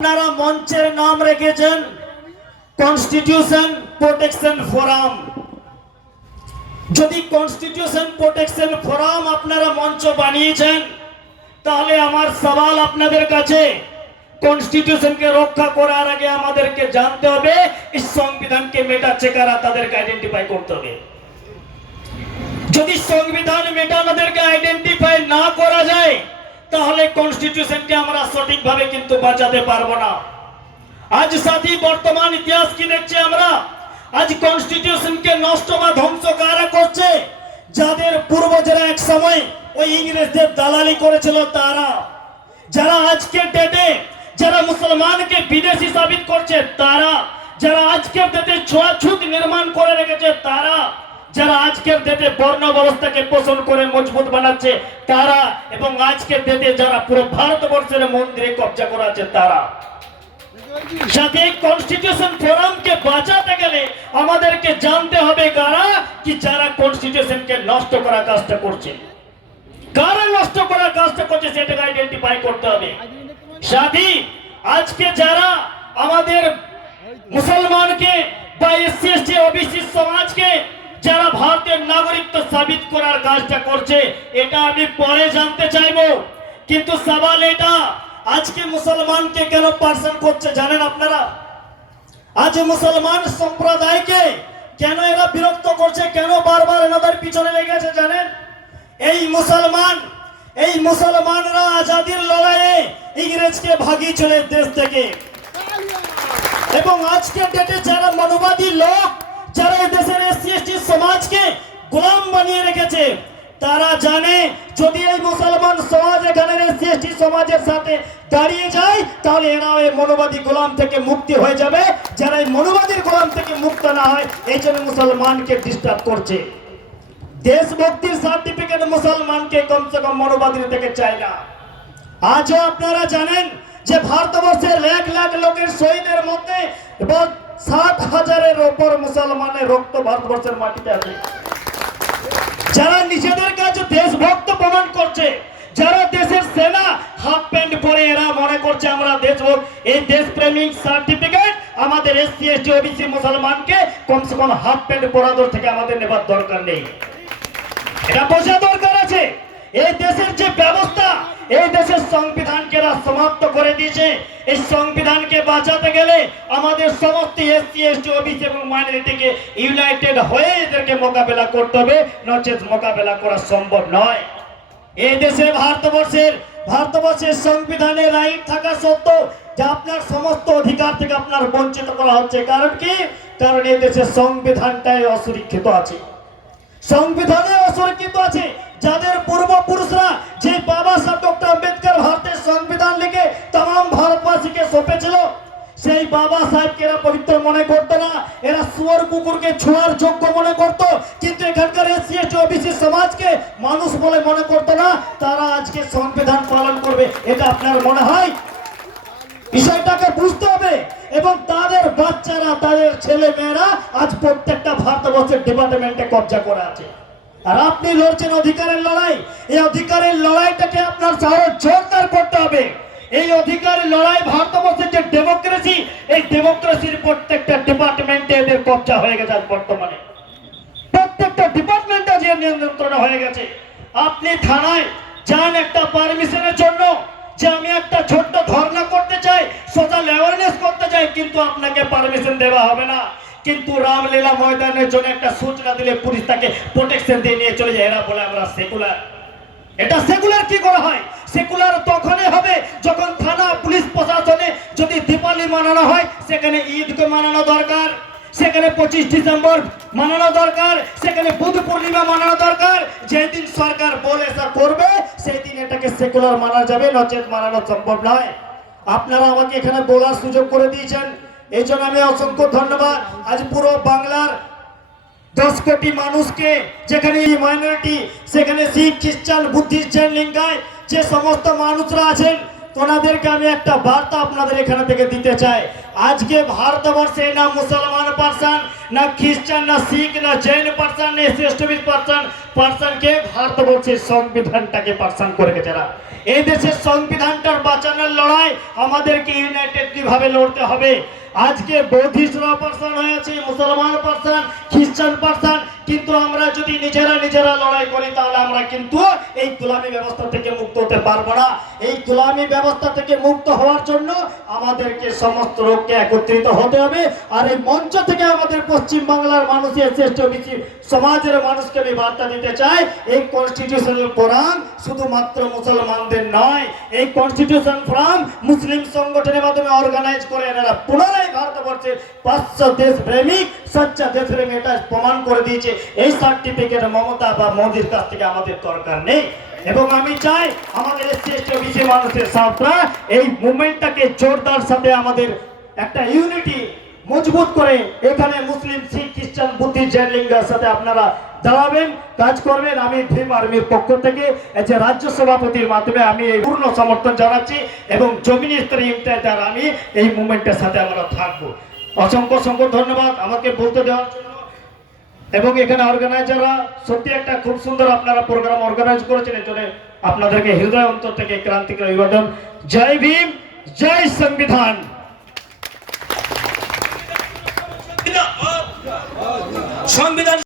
আপনারা মঞ্চের নাম রেখেছেন কনস্টিটিউশন প্রোটেকশন ফোরাম। যদি কনস্টিটিউশন প্রোটেকশন ফোরাম আপনারা মঞ্চ বানিয়েছেন, তাহলে আমার সওয়াল আপনাদের কাছে, কনস্টিটিউশনকে রক্ষা করার আগে আমাদেরকে জানতে হবে, এই সংবিধানকে মেটাচ্ছে কারা তাদেরকে আইডেন্টিফাই করতে হবে। যদি সংবিধান মেটানোদেরকে আইডেন্টিফাই না করা যায় তাহলে কনস্টিটিউশনকে আমরা সঠিকভাবে কিন্তু বাঁচাতে পারব না। আজ সাথী, বর্তমান ইতিহাস কি দেখছি আমরা? আজ কনস্টিটিউশনকে নষ্ট বা ধ্বংস কারা করছে? যাদের পূর্বজরা এক সময় ওই ইংরেজদের দালালি করেছিল, তারা। যারা আজকের ডেটে যারা মুসলমানকে বিদেশি সাবিত করছে, তারা। যারা আজকের ডেটে ছোঁয়াছুত নির্মাণ করে রেখেছে, তারা। যারা আজকের ডেটে বর্ণ ব্যবস্থাকে পোষণ করে মজবুত বানাচ্ছে, তারা এবং আজকের ডেটে যারা পুরো ভারতবর্ষের মন্দিরে কবজা করাচ্ছে তারা। সাথে কনস্টিটিউশন বাঁচাতে গেলে আমাদেরকে জানতে হবে কারা কি যারা নষ্ট করার কাজটা করছে। কারা নষ্ট করার কাজটা করছে সেটাকে করতে হবে। আজকে যারা আমাদের মুসলমানকে বা এসসি এসটি সমাজকে যারা ভারতের নাগরিকত্ব সাবিত করার কাজটা করছে, এটা আমি পরে জানতে চাইব। কিন্তু সওয়াল এটা, আজকে মুসলমানকে কেন পার্সন করছে জানেন আপনারা? আজ মুসলমান সম্প্রদায়কে কেন এরা বিরক্ত করছে, কেন বারবার এনাদের পিছনে লেগেছে জানেন? এই মুসলমান, এই মুসলমানরা আজাদির লড়াইয়ে ইংরেজকে ভাগিয়েছিল চলে দেশ থেকে। এবং আজকে ডেটে যারা মানবাদী লোক যারা এই দেশের এসসি সমাজকে গোলাম বানিয়ে রেখেছে, তারা জানে যদি এই মুসলমান সমাজ এখানে এসসি এসটি সমাজের সাথে দাঁড়িয়ে যায়, তাহলে এরা এই মনোবাদী গোলাম থেকে মুক্তি হয়ে যাবে। যারা এই মনোবাদীর গোলাম থেকে মুক্ত না হয়, এই জন্য মুসলমানকে ডিস্টার্ব করছে। দেশভক্তির সার্টিফিকেট মুসলমানকে কমসে কম মনোবাদী থেকে চায় না। আজও আপনারা জানেন যে ভারতবর্ষের লাখ লাখ লোকের শহীদের মধ্যে এবং সাত হাজারের ওপর মুসলমানের রক্ত ভারতবর্ষের মাটিতে আছে। যারা নিজেদের কাছে দেশভক্ত প্রমাণ করছে, যারা দেশের সেনা হাফ প্যান্ট পরে এরা মনে করছে আমরা দেশভক্ত, এই দেশপ্রেমিক সার্টিফিকেট আমাদের এসসি, এসটি, ওবিসি মুসলমানকে কমসে কম হাফ প্যান্ট পরাদর থেকে আমাদের নেবার দরকার নেই। এটা বোঝা দরকার এই দেশের যে ব্যবস্থা, এই দেশের সংবিধানকে সমাপ্ত করে দিয়েছে। এই সংবিধানকে বাঁচাতে গেলে আমাদের সমস্ত এসসি এসটি ওবিসি এবং মাইনরিটিকে ইউনাইটেড হয়ে এদেরকে মোকাবেলা করতে হবে। নচেত মোকাবেলা করা সম্ভব নয়। এই দেশে ভারতবর্ষের ভারতবর্ষের সংবিধানে রাইট থাকা সত্ত্বেও যে আপনার সমস্ত অধিকার থেকে আপনার বঞ্চিত করা হচ্ছে, কারণ কি? কারণ এই দেশের সংবিধানটাই অসুরক্ষিত আছে। সংবিধানে অসুরক্ষিত আছে। যাদের পূর্বপুরুষরা যে বাবা সাহেব ডক্টর আম্বেদকর ভারতের সংবিধান লিখে তাম ভারতবাসীকে সঁপেছিল, সেই বাবা সাহেবকে এরা পবিত্র মনে করতো না। এরা সুয়ার কুকুরকে ছোঁয়ার যোগ্য মনে করত, কিন্তু এখানকার এসসি ওবিসি সমাজকে মানুষ বলে মনে করতো না, তারা আজকে সংবিধান পালন করবে, এটা আপনার মনে হয়? বিষয়টাকে বুঝতে হবে, এবং তাদের বাচ্চারা, তাদের ছেলে মেয়েরা আজ প্রত্যেকটা ভারতবর্ষের ডিপার্টমেন্টে কবজা করে আছে। আর আপনি লড়ছেন অধিকারের লড়াই। এই অধিকারের লড়াইটাকে আপনার শহরে জোরদার করতে হবে। এই অধিকারের লড়াই ভারতবর্ষের যে ডেমোক্রেসি, এই ডেমোক্রেসির প্রত্যেকটা ডিপার্টমেন্টে এদের কবজা হয়ে গেছে বর্তমানে। প্রত্যেকটা ডিপার্টমেন্টে যে নিয়ন্ত্রণ হয়ে গেছে। আপনি থানায় যান একটা পারমিশনের জন্য যে আমি একটা ছোট্ট ধর্ণা করতে চাই সোশ্যাল অ্যাওয়ারনেস করতে চাই, কিন্তু আপনাকে পারমিশন দেওয়া হবে না। কিন্তু রামলীলা ময়দানের জন্য একটা সূচনা দিলে পুলিশ তাকে প্রোটেকশন দিয়ে নিয়ে চলে যায়। এরা বলে আমরা সেকুলার এটা সেকুলার কি করা হয়? সেকুলার তখনই হবে যখন থানা পুলিশ প্রশাসনে যদি দীপাবলি মানানো হয়, সেখানে ঈদকে মানানো দরকার। সেখানে পঁচিশ ডিসেম্বর মানানো দরকার। সেখানে বুধ পূর্ণিমা মানানো দরকার। যেদিন সরকার বলে স্যার করবে সেই দিন এটাকে সেকুলার মানা যাবে, নচেত মানানো সম্ভব নয়। আপনারা আমাকে এখানে বলার সুযোগ করে দিয়েছেন। এই জন্য আমি অসংখ্য ধন্যবাদ। আজ পুরো বাংলার দশ কোটি মানুষকে, যেখানে মাইনরিটি সেখানে শিখ, খ্রিস্টান, বুদ্ধিস্ট, জৈন, লিঙ্গায় যে সমস্ত মানুষরা আছেন, ওনাদেরকে আমি একটা বার্তা আপনাদের এখানে থেকে দিতে চাই। আজকে ভারতবর্ষে না মুসলমান পার্সন না খ্রিস্টান, না শিখ, না জৈন পার্সন না এসটি পার্সন পার্সনকে ভারতবর্ষের সংবিধানটাকে পার্সন করে গেছে এরা। এই দেশের সংবিধানটার বাঁচানোর লড়াই আমাদেরকে ইউনাইটেড ভাবে লড়তে হবে? আজকে বৌদ্ধিস্টরা পার্সন হয়েছে, মুসলমান পার্সন, খ্রিস্টান পার্সন, কিন্তু আমরা যদি নিজেরা নিজেরা লড়াই করি, তাহলে আমরা কিন্তু এই গোলামী ব্যবস্থা থেকে মুক্ত হতে পারব না। এই গোলামী ব্যবস্থা থেকে মুক্ত হওয়ার জন্য আমাদেরকে সমস্ত লোককে একত্রিত হতে হবে। আর এই মঞ্চ থেকে আমাদের পশ্চিম বাংলার মানুষের শ্রেষ্ঠ সমাজের মানুষকে আমি বার্তা দিতে চাই, এই কনস্টিটিউশনাল ফোরাম শুধুমাত্র মুসলমানদের নয়, এই কনস্টিটিউশন ফোরাম মুসলিম সংগঠনের মাধ্যমে অর্গানাইজ করে এনারা পুনরায় ভারতবর্ষের পাঁচশো দেশ প্রেমিক সচ্চা দেশপ্রেম এটা প্রমাণ করে দিয়েছে, এই সার্টিফিকেট মমতা বা মোদির কাছ থেকে আমাদের দরকার নেই। এবং আমি চাই আমাদের শ্রেষ্ঠ বিশেষ মানুষের সাপরা এই মুভমেন্টটাকে জোরদার সাথে আমাদের একটা ইউনিটি মজবুত করে এখানে মুসলিম, শিখ, খ্রিস্টান বুদ্ধিস্ট জৈন সাথে আপনারা দাঁড়াবেন, কাজ করবেন। আমি ভীম আর্মির পক্ষ থেকে যে রাজ্য সভাপতির মাধ্যমে আমি এই পূর্ণ সমর্থন জানাচ্ছি এবং জমিনি স্তরে ইমতিয়াজ আমি এই মুভমেন্টের সাথে আমরা থাকব। অসংখ্য অসংখ্য ধন্যবাদ আমাকে বলতে দেওয়ার জন্য। এবং এখানে অর্গানাইজাররা সত্যি একটা খুব সুন্দর আপনারা প্রোগ্রাম অর্গানাইজ করেছেন, এর জন্য আপনাদেরকে হৃদয় অন্তর থেকে ক্রান্তিক অভিবাদন। জয় ভীম, জয় সংবিধান। সংবিধান